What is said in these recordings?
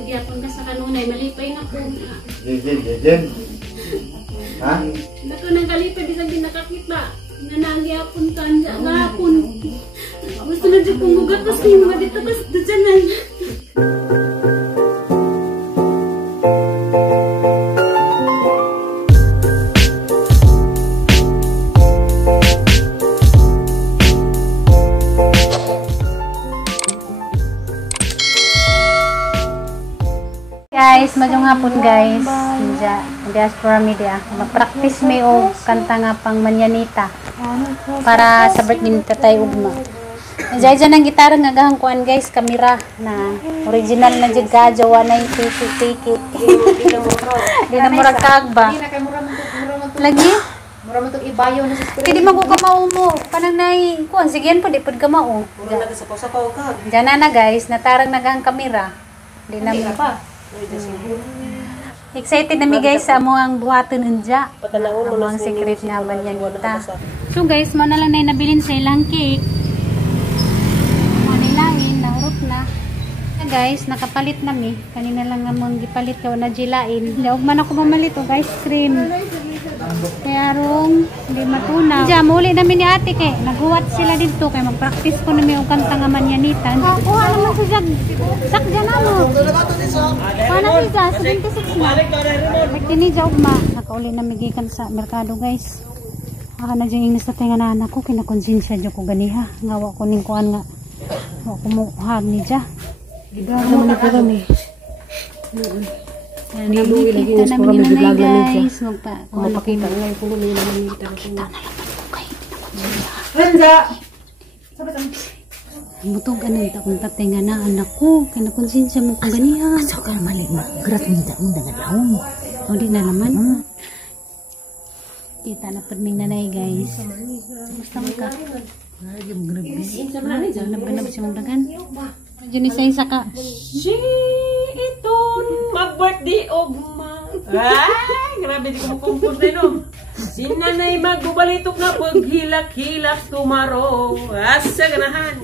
Nagyapon ka sa kanunay, malipay na po. Jen. Ha? Naku nang kalipay, di sabi nakakita. Nanangyapon ka, gahapon. Gusto na dyan kong gugat, tapos kayo mga dito, tapos dudyanan. Guys, magandang hapon guys. Diaspora Media. Mag-practice may o kanta nga pang Manyanita para sa birthday ni Tatay Ugma. Diyan ang gitara nga gahangkuan guys, kamera na original na jud gajawa na yung tiki. Di na murag kagba. Lagi? Mura mo itong ibayo na sa screen. Hindi magkukamao mo. Kanang nai, kuan sigian po, di po kamao. Mura na sapaw-sapaw ka. Diyan na guys, natarang nagang kamera. Di na pa. Excited na mi guys sa ang buhaton unja. Ang secret nga Manyanita. So guys, mo na lang na nabilin sa ilang cake. Manilangin, nahurot na. Guys, nakapalit na mi. Kanina lang nga mong gipalit ka na jilain. Huwag man ako mamalit o guys, cream. Kaya rong, hindi matunaw. Diyan, muli namin ni ate kay naghuwat sila dito kay mag-practice ko namin yung kanta nga Manyanita. Kuha naman sa jag. Sak dyan na mo. Kuha na si Jazz, 76 na. Magtinidya ugma. Nakauli na migikan sa merkado guys. Na dyan yung nasa tinga na anak ko. Kinakonsensya dyan ko ganiha. Ngawa ko ning kuhan nga. Ngawa ko muhag ni dyan. Gibrago naman ito kami. Niluwi lagi nga sa mga vlog namin siya. Mapakita nga yung puno nila naman yung Kita na lang po kayo. Renza! Mutog ano ita kung tatay nga na anak ko. Kinakonsensya mo kung ganiha. Asa ka mali ma. Grat mo daan dengan laong. O di na naman. Kita na pa ming nanay guys. Gusto mo ka? Ganap-ganap siya mong dagan. Diyan isa-isa ka. Iton mag-birthday ugma. Ay, grabe di ko makumpos na no. Si nanay magbubalitok na paghilak-hilak tumaro. Asa ganahan.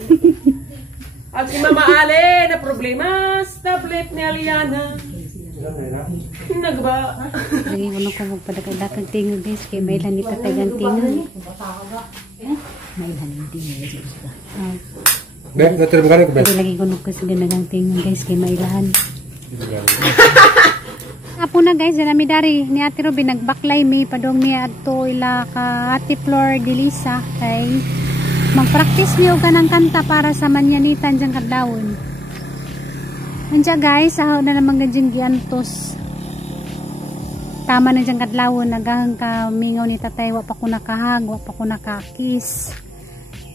At si Mama Ale na problema sa tablet ni Aliana. Nagba. Lagi ko na ko magpadagdag tingog guys. Kaya may ilan ni tatagang tingog. May haning tingin na Ben, naterima ka Ben. Lagi ko na kasi ganagang tingog guys. Kaya may ilahan. Apo na guys, dyan dari ni Ate Robin nagbaklay mi padong mi adto ila ka Ate Flor Delisa kay mag-practice niyo ganang kanta para sa Manyanita dyan kadlawon. Nandiya guys, ahaw na naman ganyan giantos. Tama na dyan kadlawon, naghang ka mingaw ni tatay, wa pa ko nakahag, wa pa ko nakakis.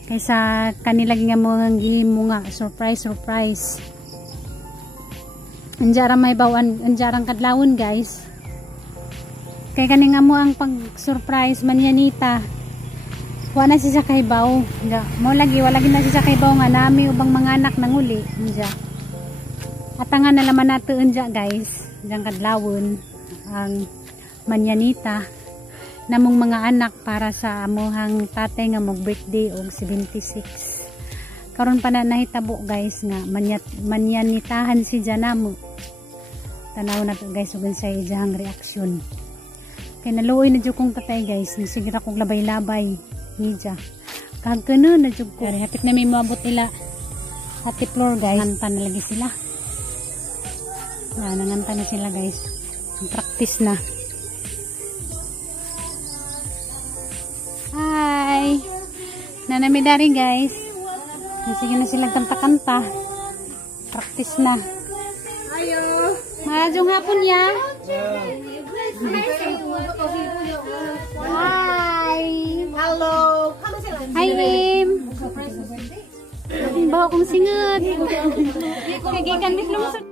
Kaysa kanila nga mga gimo nga, surprise. Anjara may bawan, anjarang kadlawon guys. Kay kani nga mo ang pag-surprise Manyanita. Wa na siya kay baw. Mo lagi wala na siya kay baw nga nami ubang mga anak nang uli. Anja. Atangan na laman nato anja guys. Diyan kadlawon ang Manyanita namong mga anak para sa amuhang tatay nga mag-birthday og 76. Karon pa na nahitabo guys nga manyanitahan si Janamo. Tanaw na to guys ug sa iyang reaksyon. Kay naluoy na jud kong tatay guys, sige ra kog labay-labay niya. Kagkano na jud ko. Hapit na may maabot nila Ate Flor guys. Nanganta na lagi sila. Nanganta na sila guys. Practice na. Hi. Nanamidari guys. Sige na sila kanta-kanta. Practice na. Ayo. Mahadong hapon ya. Hi. Hello. Hi Im. Bawa kong singot. Kagikan bis lumusot.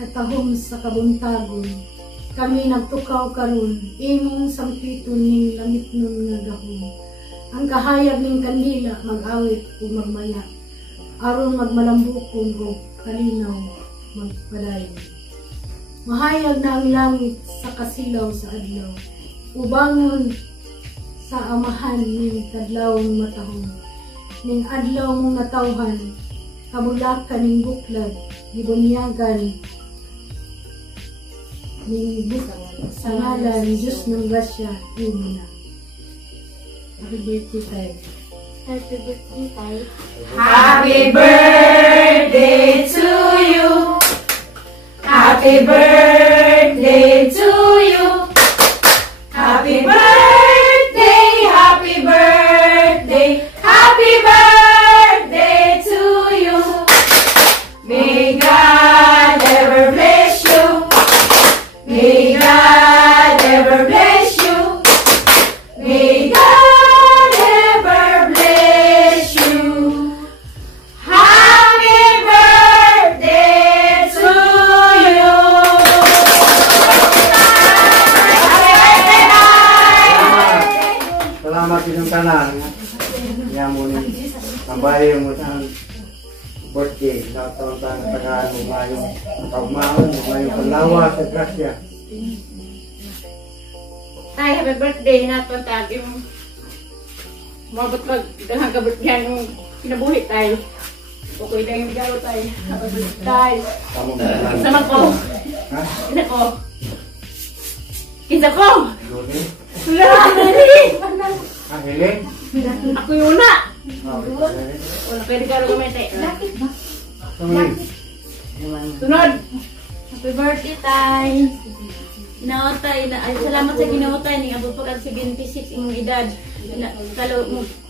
katahom sa kabuntagon. Kami nagtukaw karon, imong sampiton ning langit nun nga gahom. Ang kahayag ning kandila mag-awit ug magmaya. Aron magmalambukon o kalinaw magpadayon. Mahayag na ang langit sa kasilaw sa adlaw. Ubangon sa amahan ning kadlawong matahong. Ning adlaw mong natawhan, kabulakan ning buklad, gibunyagan ning bukang sa ngalan Diyos ng Grasya, Amen. Happy birthday tayo. Happy birthday tayo. Happy birthday to you. Happy birthday to you. Happy birthday, happy birthday, happy birthday to you. May God ever bless you. May God ever bless you. May God ever bless you. Happy birthday to you. Salamat din yung tanan. Yan mo ni tambay mo sa birthday. Sa taon-taon na tagaan mo mayong kaugmaon, mayong palawa sa grasya. Tay, happy birthday na to tag yung mabot mag daghang kabirthday yung kinabuhi tay. Okay lang yung regalo tay. Happy birthday. Kamu na. Sama ko. Ha? Kinsa ko. Kinsa ko. Luli? Wala dali. Ha, Helen? Ako yung una. Okay. Wala pwede regalo ko may tay. Tungin. Sunod. Happy birthday tay. Ginaotay na ay salamat sa ginaotay ning abot pa kag 76 imong edad. Kalo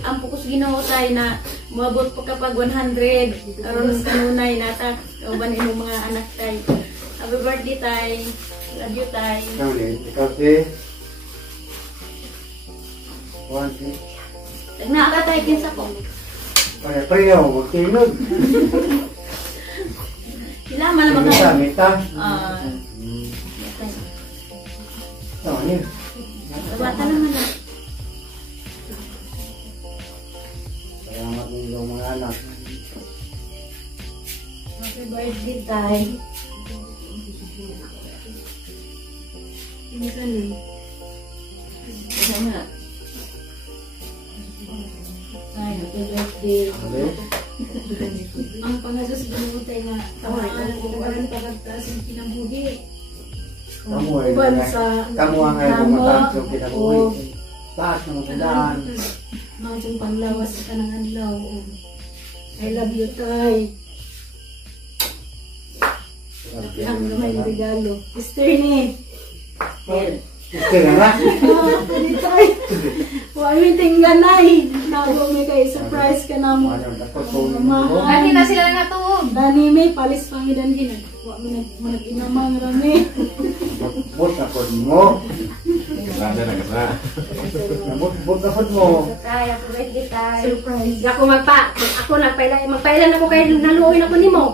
ampo ko sa ginaotay na moabot pa kapag 100 aron kanunay nata uban imong mga anak tay. Happy birthday tay. Love you tay. Tungin. Ikaw si? One, two. Tagna ka tay kinsa ko. Pare-pareho, magtinod. Sila man Mita, mga mita. Oh, yun. bata naman na. Salamat ninyong mga anak. Happy birthday tay. Ini kan ni. Sana. Ay, happy birthday. Okay? Ang pangasos ginutay nga tawanan kung walang pagkagtaas ng kinabuhi. Kamu ay Uban mga- sa- kamu ang ay Kamu. bumatas yung kinabuhi. Oo. Taas ng magandaan. Mga siyang panglawas sa kanang adlaw. I love you, Tay. Ang may regalo. Sister ni. Gusto na na? Pwede, Tay. Huwag may tingganay. Nago may kay surprise ka na mo. Ano, dapat kung Mahal. na sila natulog. Dani may palis pangidan gina. Huwag mo nag-inamang rami. Bot na pod mo. Bot na pod mo. Tay, happy birthday tay. Surprise. Ako ako magpailan ako kay naluoy ako nimo.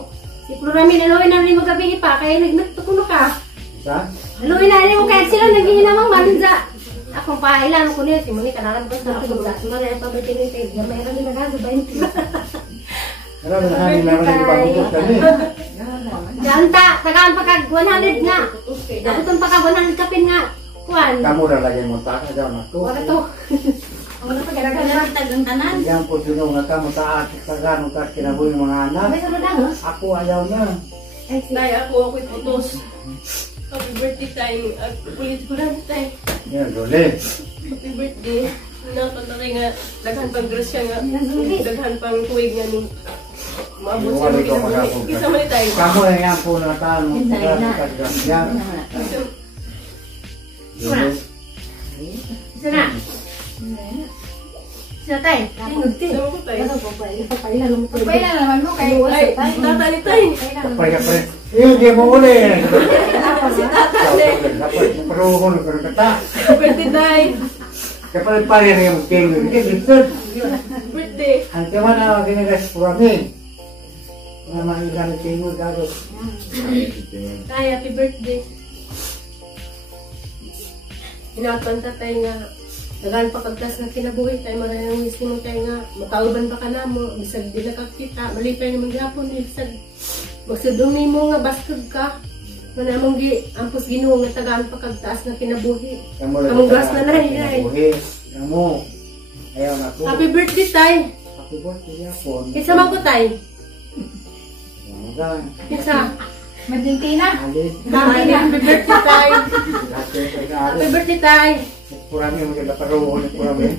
Si Plurami naluoy na nimo gabi pa kay nagtukuno ka. Sa? Naluoy na nimo kay sila naginamang manza. Akong pailan ko niya si Monica nalang basta ako sa sumara pa ba tinay tay. May ra na gaso 20. Marami na kami naman yung ibabukot kami. Janta, tagaan pa kag 100 nga. Dabuton pa kag 100 kapin nga. Kuan. Kamu na lagyan mo taka daw na to. Wala to. Wala pa ganagan tagang tanan. Yan po sunong na kamu sa atik sa ganong ka kinabuhi ng mga anak. May sunod na. Ako ayaw na. Tay, ako'y putos. Happy birthday tay. Ulit ko lang tay. Yan, dole. Happy birthday. Napantaray nga, daghan pang grasya nga. Daghan pang tuwig nga nung maabot sa mga kinabuhi. Kisa man tayo. Kamu na yan po na talo. Yan. Dole. Isa na. Isa tay. Sama ko tayo. Pailan naman mo kay Ay, tata ni tay. Kapay, kapay. Yung di mo uli. Dapat maparuhon ko ng kata. Birthday tay. Kapag pare na yung king, hindi, Richard. Birthday. Ang kama na ginagas po kami. Naman gamit tingol gagawin. Tay, happy birthday. Hinatan ta tayo nga. Dagan pa kagtas nga kinabuhi tayo. Maraming wish mo tayo nga. Makauban pa ka na mo. Bisag di nakakita. Malipay naman gapon. Bisag magsudong mo nga baskag ka. Manamang ampos Ginoo nga tagaan pa kagtaas nga kinabuhi. Among gas na nahinay. Kamu. Ayaw na ko. Happy birthday tay. Happy birthday yapon. Kinsa man ko tay? Magan. Kinsa? Madintina. Alis. Happy birthday tay. Happy birthday tay. Purami mo yung laparoon. Purami.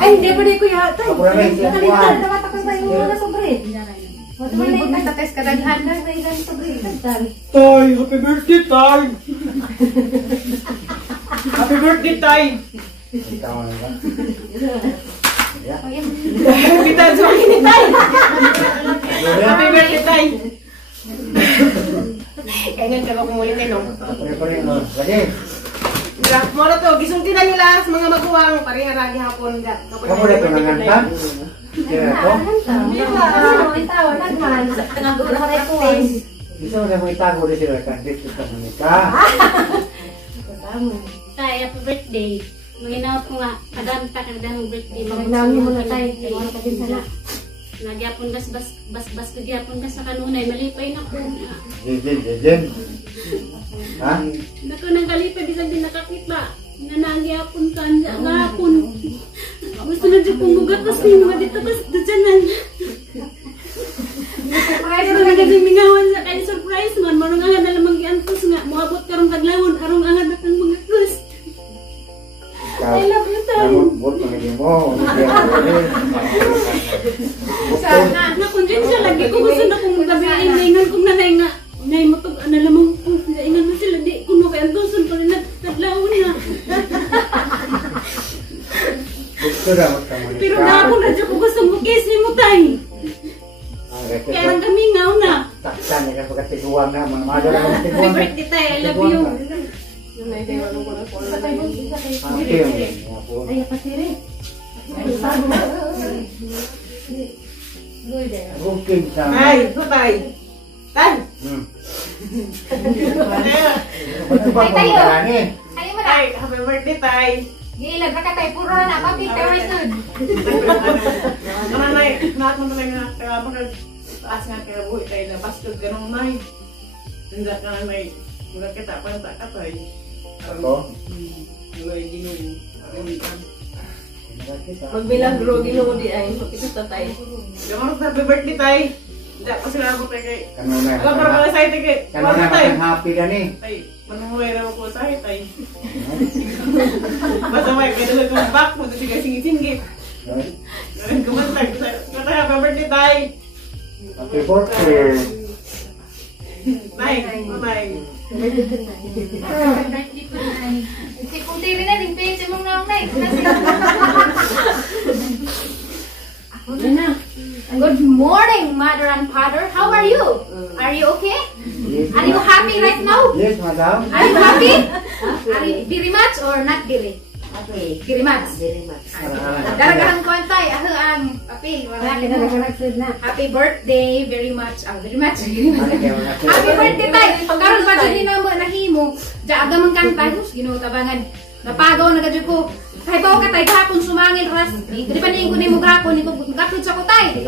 Ay, hindi pa rin kuya tay. Purami. Nakalimutan dapat ako sa iyo na sobre. Wala na yung nagtates kadaghan na sa ilang sobre. Tay, happy birthday tay. Happy birthday tay. Ikaw na ba? Yeah. Bitan sa akin ni tay. Happy birthday tay. Kaya nga ka kumulit eh no. Pare-pare mo. Lagi. Moro to, gisulti na nila sa mga maguwang. Paring aragi hapon. Kamu na ito nanganta? Kira ko? Gusto mo na mo itago rin sila kandit sa Dominika. Tay, happy birthday. Maginaw ko nga, kadamta ka ng birthday. Magnami mo na tayo. Iwan ka din sana. Nagyapon bas nagyapon ka sa kanunay. Malipay na ko. Jen. Ha? Naku nang kalipay, bisag din nakakita. Nanangyapon ka, ngapon. Gusto na dyan kong mugat, pas mo dito kas dudyanan. Pero nagaging mingawan sa kayo surprise man. Marong angad na lamang giantos nga. Muabot karong taglawon, arong angad na kang mga kus. I love you, Tay. Namut pangilin mo. Sana. Nakundin siya lagi ko gusto na kong gabiin. Naingan kong nanay nga. Nay mo to, ano lamang ko. Naingan mo sila. Di kuno kaya antoson pa rin nagtadlawon na. Gusto na magkamunika. Pero gapon na dyan ko gusto mo kiss ni mo, Tay. Kaya lang kami ngaw na. Taksan niya kan pagkatiguan na. Mga madala ng Happy tiguan. birthday, Tay. I love you. Happy yung Ay, pasiri. booking sa... Ay, tutay. Tay. Ba't ba kung marami? Ay, mo na. Tay, happy birthday tay. Gilag na ka tayo. Puro na. Papi, tayo sud. Nanay, naat mo na nga. Kaya bakit taas nga kaya buhay tayo na bastod ganong nay. Tindak ka na may mula kita pa na ka tay. Ako? Mula yung Ginoo. Kita. Magbilagro, Ginoo di ay. Ito tatay. Yung happy birthday tay. Hindi pa sila ako tayo kay. Kanuna. Alam para pala sa'yo tayo kay. Kanuna tay. kang happy ka ni. Tay, manuhuway na ako sa'yo tay. Basta may kaya nalang kong back mo. Dito ka singit-singit. Ganun kumantag. Kata happy birthday tay. Happy birthday. Nay, mamay. Si Puti rin na. Tingpin siya mong naunay. Ako na. Good morning, mother and father. How are you? Are you okay? Yes, Are you happy right now? Yes, madam. Are you happy? Are you very much or not very? Okay. Very much. Daragahan ko antay. Ako ang apil. Happy birthday. Very much. Very much. Happy birthday tay. Karon pa din na mo nahimo. Diya aga man kanta. Ginoo tabangan. Napagaw na gadyo ko. Kay bawo ka tay gahapon sumangil ras. Di pa ning ko nimo gahapon niko gapod sa ko tay.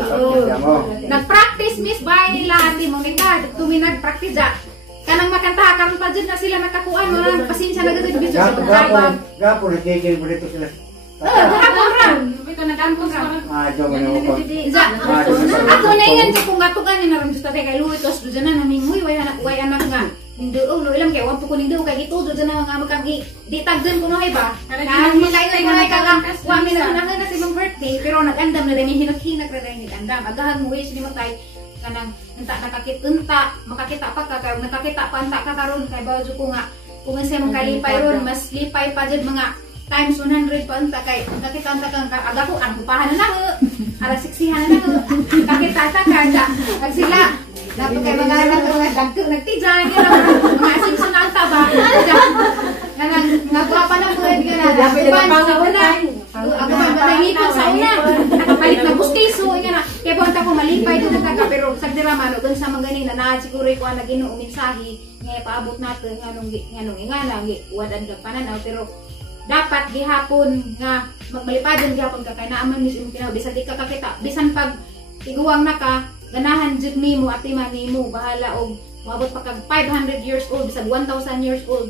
Nag-practice miss bay nila ati mo nika. Tumi nag-practice ja. Kanang makanta karon pa jud na sila nakakuan mo pasensya na gadyo bisyo sa pagkaiba. Gapon nagkikil mo dito sila. Gahapon ra. Ito nag-ampon sa Madyo mo na ako. Ja. Ako na yan sa kung gatugan ni naram sa tatay kay Luis tos dyan na namingoy way anak nga. Hindi no ilang kay wampo ko ning do kay ito dyan na nga makang di tagdan ko no hay ba. Kanang milay na kaga wa mi na na si mong birthday pero nagandam na rin hinag-hinag ra rin nagandam. Agahan mo wish ni mo tay kanang makakita pa ka kay nakakita pa anta ka karon kay bawo ko nga kung sa mong kalipay ron mas lipay pa jud mga times 100 pa anta kay nakita anta kang aga ko ang upahan na ara siksihan na nakita ta kada ag sila dapat kay mga anak nga dagko nagtijan mga asinsunan ta ba nga guwapa na mo nga dapat sa una ako man matangipon sa una nakapalit na gustiso nga na kay bonta ko malipay dito ka pero sa drama no kun sa maganing na naa siguro ko na Ginoo mensahe nga paabot natin nganong ingana wadan ka pananaw pero dapat gihapon nga magmalipadan gihapon ka kay naaman mis imong kinabuhi bisan di ka kakita bisan pag tiguang na ka ganahan jud nimo at iman nimo bahala og moabot pa kag 500 years old bisag 1,000 years old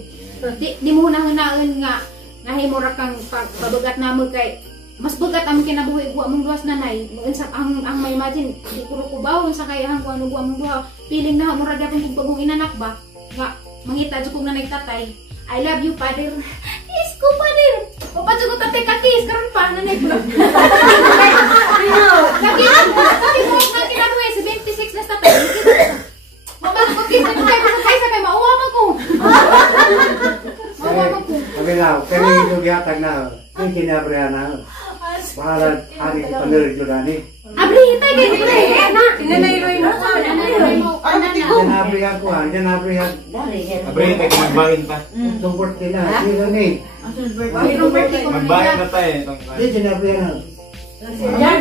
di mo hunahunaon nga himo ra kang pagbabagat namo kay mas bagat ang kinabuhi ko among duwas nanay ang may imagine di puro kubaw sa kay ang kuno ko among duha piling na mo ra gyapon kog bagong inanak ba nga mangita jud kog nanay tatay I love you father is ko father papajugo tatay kakis karon pa nanay ko kaki mo nga kinabuhi sa 26 na tatay mama ko kita kay sa kay mauwa man ko mauwa man ko Sabi na, kami yung gihatag na, yung kinabrihan na. Bahala, hari ko panir yun na ni. abri tay kay pre na Nanay-roy mo ka. Kinabrihan ko ha, kinabrihan. Abri, tayo magbahin pa. Itong birthday na, sila ni. mayroong birthday ko Magbahin na tayo. Hindi, kinabrihan na. yan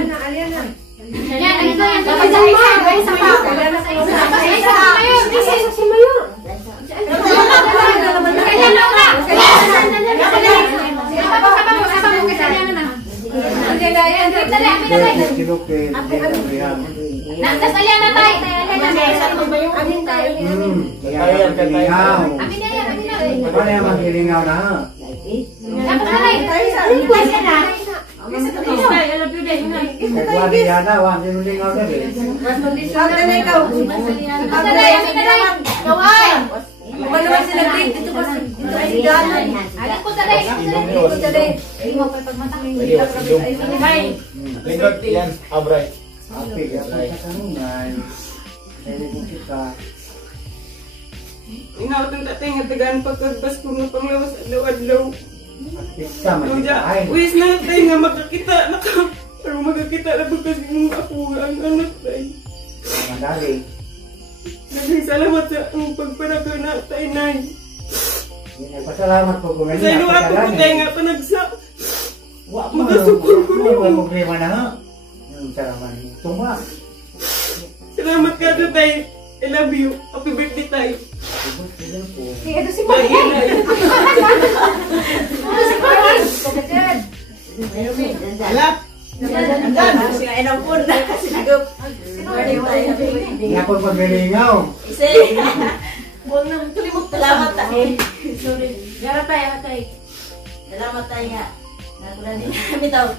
yan dapat sa isa pa isa si Mayor Kinukit, kinabrihan. Nandas alian na tay. Kaya magkilingaw. Paano yung magkilingaw na? Kaya yan na, wang sinulingaw na rin. Lingkod yan, abray. Happy, happy sa kanunay. Dahil kung kita, Inautang tatay nga tagaan pagkagbas ko ng panglawas adlaw-adlaw. kita magkitahay. Uwis na tayo nga makakita na ka. Pero makakita na pagkas yung ako ang anak tayo. Madali. Salamat sa ang pagparaka na tayo nay. Nagpasalamat po kung Sa ino ako ko tayo nga panagsak. Magkasukul ko rin. Wala problema na ha. Yung salaman. Tuma. Salamat ka na tayo. I love you. Happy birthday tayo. Ito si Mayor. Nga po pagbilingaw. Salamat tayo. Sorry. Gara tayo hatay. Salamat tayo nga. Nakulani kami daw.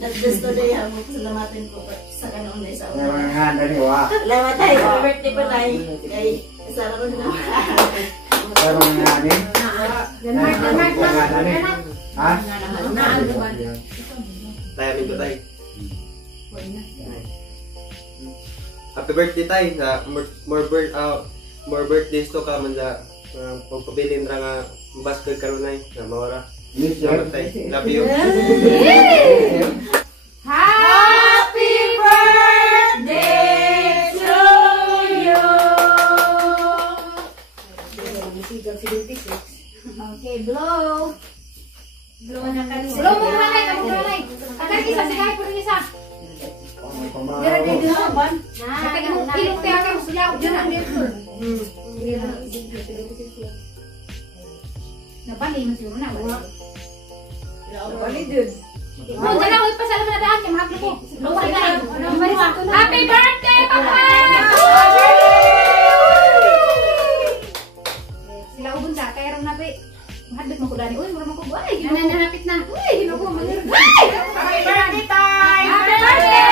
Nag-gusto day ako. Salamatin ko sa kanon na isa. Nga nga dali wa. Salamat tayo. Happy birthday pa tayo. Kay salamat na. Pero nga ni. Denmark. Nga dali. Ha? Naan naman. Tayo rin ko tayo. Happy birthday tayo sa more birthdays to ka man sa pagpabilin ra nga basket karon nay na mawara. Salamat tayo. Love you. Happy birthday to you. Okay, blow. Blow na kami. Blow mo na kay kamay. Kakak isa sa kay puro isa. Dira dito ban. Kakak mo ilok kay ka sila dira dito. Napali mo siguro na. Napali din. Oh, dala ko pa sa na daan kay mahaplo ko. Happy birthday, Papa! Sila ubun sa kay ron napi. Mahadbit mo ko gani. Uy, mura mo ko buhay. Nananapit na. Uy, hino ko mangyari. Happy birthday, Tay! Happy birthday!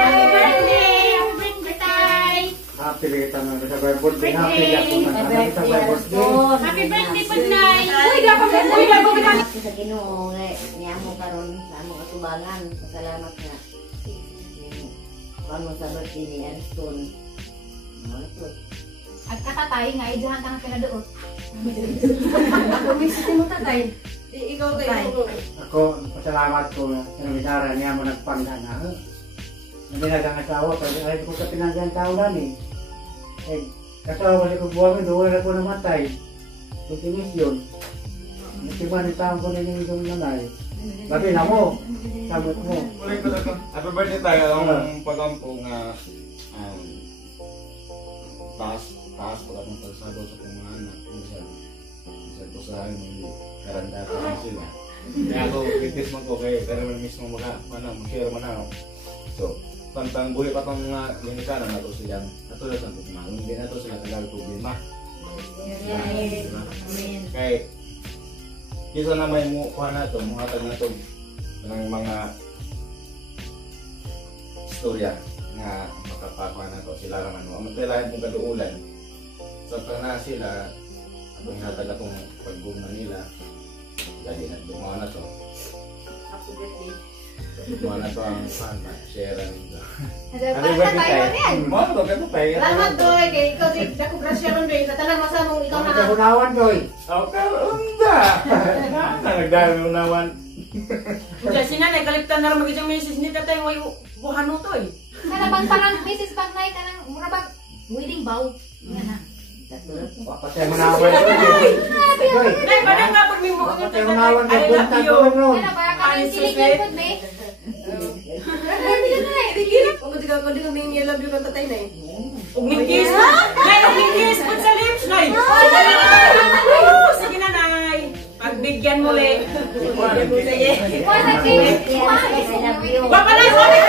Happy birthday! Happy birthday, Tay! Happy kita na sa birthday. Happy yapon na sa birthday. Happy birthday, Panay! Uy, dapat kami. Sa Ginoo niya mo karon sa among atubangan. Pasalamat nga. Kamo sa birthday ni Ariston. At katatay nga, idahan ka na pinadoon. Ako may sistema tatay. Ikaw tayo. Ako, pasalamat ko na sinabitara niya mo nagpanda na. Hindi nagkangasawa, kasi ay ko sa pinanggan tao na ni. Eh, kasawa ko buwagin, doon na ko namatay. Kutinis yun. Nasiba ni taong ko na yung isang nanay. Labi na mo. Sabot mo. Ulit ko ito. Happy birthday tayo. Ang pag-ampong taas pala ng kalsado sa kong mga anak. Minsan ko sa akin, hindi karandakan sila. Kaya ako, kritis mo ko kayo. Pero naman mismo mag-share mo na ako. So, tantang buhay pa itong linikaran na ito siya. Natulad sa mga hindi na ito sila tagal problema. Kaya, kisa na may mukha na ito, mga tag na ito ng mga istorya nga makapakuha na ito sila naman mo. Magkailangan kong kaduulan. So, pag na sila, atong hatag atong pagguna nila, lagi na dumawa na ito. Dumawa na ito ang share nito. Happy birthday tayo. Mga ito, ganito tayo. Salamat, Doy. Kaya ikaw, dako grasya ron, Doy. Sa talang masamong ikaw na. Unawan, Doy. Karoon da! Nagdami unawan. Kaya sinanay, kaliptan na rin mag-isang misis ni tatay, may buhano to eh. Kana bang parang Mrs. Bagnay ka ng mura bang wedding bow. Yan na. Papatay mo na ako. Doy. Nay, padang nga pag may mo. Papatay mo na ako. I love you. Kana para ka ng siligan po, me. Kung di ka may love you kang tatay, Nay. Ugning-kiss. Nay, ugning-kiss. Put sa lips, Nay. Sige na, Nay. Pagbigyan mo le. Pagbigyan mo le. Papalay, sorry.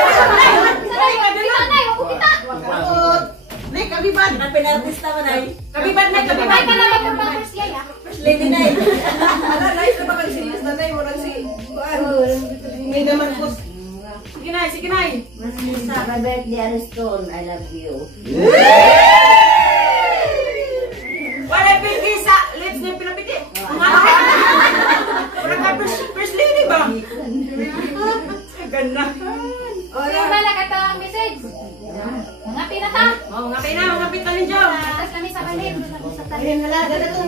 Nay, kabibat. Ang pinartista mo, Nay. Kabibat, Nay, kabibat. Ay, ka na mag-pampers yaya. First lady, Nay. Ano, Nay, sa bakang serious na, Nay. Murang si... May naman po. Sige, Nay, sige, Nay. Sa my birthday, Ariston, I love you. Wala pinti sa lips na yung pinapiti. Parang ka first lady ba? Ganda. Yung wala ka ito ang message. Mga pinata. Mga pina, mga pita rin dyan. Tapos kami sa kalim. Sa talim. Ayun, hala, ganda to.